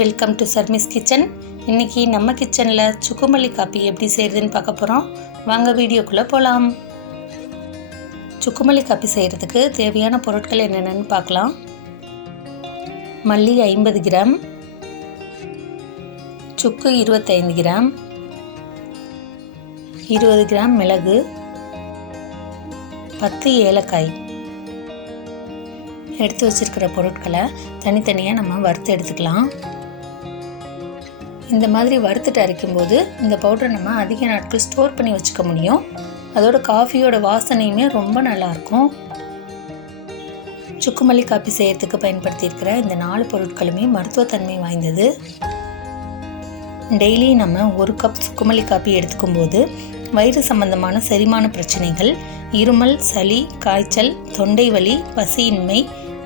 Welcome to சர்மிஸ் kitchen. இன்றைக்கி நம்ம கிச்சனில் சுக்குமல்லி காப்பி எப்படி செய்கிறதுன்னு பார்க்க போகிறோம். வாங்க வீடியோக்குள்ளே போகலாம். சுக்குமல்லி காப்பி செய்கிறதுக்கு தேவையான பொருட்கள் என்னென்னு பார்க்கலாம். மல்லி 50 கிராம், சுக்கு 25 கிராம், 20 கிராம் மிளகு, 10 ஏலக்காய். எடுத்து வச்சிருக்கிற பொருட்களை தனித்தனியாக நம்ம வறுத்து எடுத்துக்கலாம். இந்த மாதிரி வறுத்துட்டு அரைக்கும்போது இந்த பவுடரை நம்ம அதிக நாட்கள் ஸ்டோர் பண்ணி வச்சுக்க முடியும். அதோட காஃபியோட வாசனையுமே ரொம்ப நல்லாயிருக்கும். சுக்குமல்லி காப்பி செய்கிறதுக்கு பயன்படுத்தியிருக்கிற இந்த 4 பொருட்களுமே மருத்துவத்தன்மை வாய்ந்தது. டெய்லி நம்ம 1 கப் சுக்குமல்லி காப்பி எடுத்துக்கும்போது வயிறு சம்பந்தமான செரிமான பிரச்சனைகள், இருமல், சளி, காய்ச்சல், தொண்டை வலி, பசியின்மை,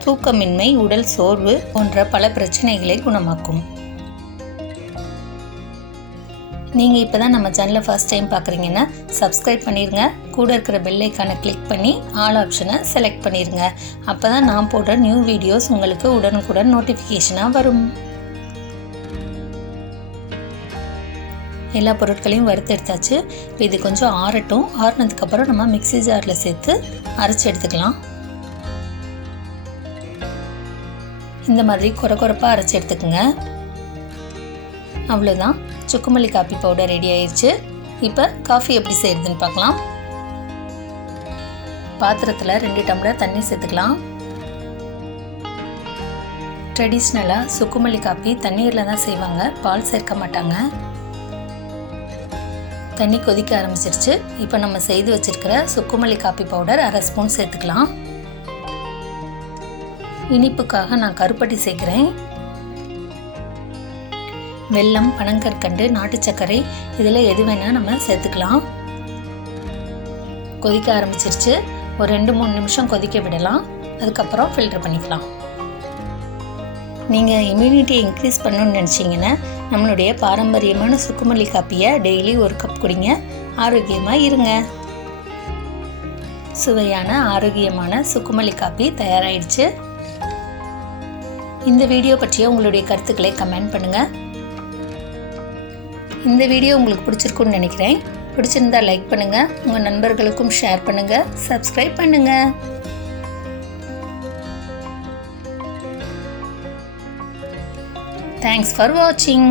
தூக்கமின்மை, உடல் சோர்வு போன்ற பல பிரச்சனைகளை குணமாக்கும். நீங்கள் இப்போ தான் நம்ம சேனலை ஃபர்ஸ்ட் டைம் பார்க்குறீங்கன்னா சப்ஸ்கிரைப் பண்ணிடுங்க. கூட இருக்கிற பெல் ஐக்கானை கிளிக் பண்ணி ஆல் ஆப்ஷனை செலக்ட் பண்ணிடுங்க. அப்போ தான் நான் போடுற நியூ வீடியோஸ் உங்களுக்கு உடனுக்குடன் நோட்டிஃபிகேஷனாக வரும். எல்லா பொருட்களையும் வறுத்து எடுத்தாச்சு. இப்போ இது கொஞ்சம் ஆறட்டும். ஆறினதுக்கப்புறம் நம்ம மிக்ஸி ஜாரில் சேர்த்து அரைச்சி எடுத்துக்கலாம். இந்த மாதிரி கொரப்பாக அரைச்சி எடுத்துக்கோங்க. அவ்வளோதான், சுக்குமல்லி காப்பி பவுடர் ரெடி ஆயிடுச்சு. இப்போ காஃபி எப்படி செய்கிறதுன்னு பார்க்கலாம். பாத்திரத்தில் 2 டம்ளர் தண்ணி சேர்த்துக்கலாம். ட்ரெடிஷ்னலாக சுக்குமல்லி காப்பி தண்ணீரில் தான் செய்வாங்க, பால் சேர்க்க மாட்டாங்க. தண்ணி கொதிக்க ஆரம்பிச்சிருச்சு. இப்போ நம்ம செய்து வச்சிருக்கிற சுக்குமல்லி காப்பி பவுடர் 1/2 ஸ்பூன் சேர்த்துக்கலாம். இனிப்புக்காக நான் கருப்பட்டி சேர்க்குறேன். வெல்லம், பனங்கற்கண்டு, நாட்டு சர்க்கரை இதில் எது வேணால் நம்ம சேர்த்துக்கலாம். கொதிக்க ஆரம்பிச்சிருச்சு. ஒரு 2-3 நிமிஷம் கொதிக்க விடலாம். அதுக்கப்புறம் ஃபில்டர் பண்ணிக்கலாம். நீங்கள் இம்யூனிட்டியை இன்க்ரீஸ் பண்ணணும்னு நினச்சிங்கன்னா நம்மளுடைய பாரம்பரியமான சுக்குமல்லி காப்பியை டெய்லி 1 கப் குடிங்க. ஆரோக்கியமாக இருங்க. சுவையான ஆரோக்கியமான சுக்குமல்லி காப்பி தயாராகிடுச்சு. இந்த வீடியோ பற்றிய உங்களுடைய கருத்துக்களை கமெண்ட் பண்ணுங்கள். இந்த வீடியோ உங்களுக்கு பிடிச்சிருக்குன்னு நினைக்கிறேன். பிடிச்சிருந்தா லைக் பண்ணுங்கள், உங்கள் நண்பர்களுக்கும் ஷேர் பண்ணுங்கள், சப்ஸ்கிரைப் பண்ணுங்கள். தேங்க்ஸ் ஃபார் வாட்சிங்.